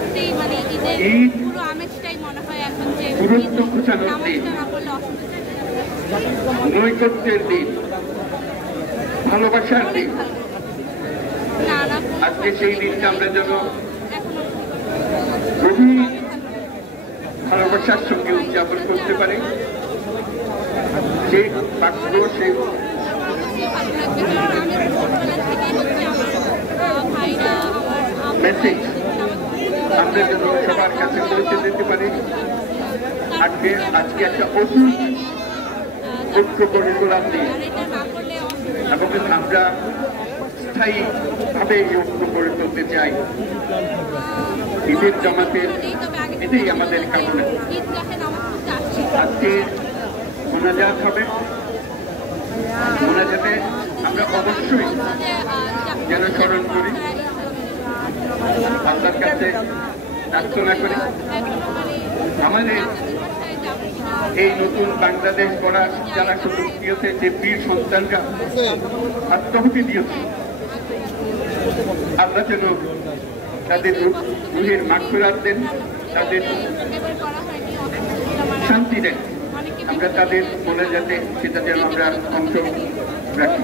সত্যি মানে ঈদের পুরো আমেজটাই মনে হয় এখন যে নামাজটা না পড়লে অসুবিধা, নৈকট্যের দিন, ভালোবাসার দিন। আজকে সেই দিনটা আমরা যেন গভীর ভালোবাসার সঙ্গে উদযাপন করতে পারি। সেই বাক্য, সেই মেসেজ আমরা যেন সবার কাছে পৌঁছে দিতে পারি। আজকে একটা অটুট ঐক্য গড়ে তোলার দিন এবং আমরা স্থায়ীভাবে এই ঐক্য গড়ে তুলতে চাই। ঈদের জামাতের এটাই আমাদের কামনা। আজকে মোনাজাত হবে, মোনাজাতে আমরা অবশ্যই যেন স্মরণ করি, আল্লাহর কাছে প্রার্থনা করি আমাদের এই নতুন বাংলাদেশ গড়ার যারা সুযোগ দিয়েছে, যে বীর সন্তানরা আত্মাহুতি দিয়েছে, আল্লাহ যেন তাদের রুহের মাগফিরাত দেন, তাদের শান্তি দেন। আমরা তাদের মনে যাতে সেটা যেন আমরা অংশ রাখি।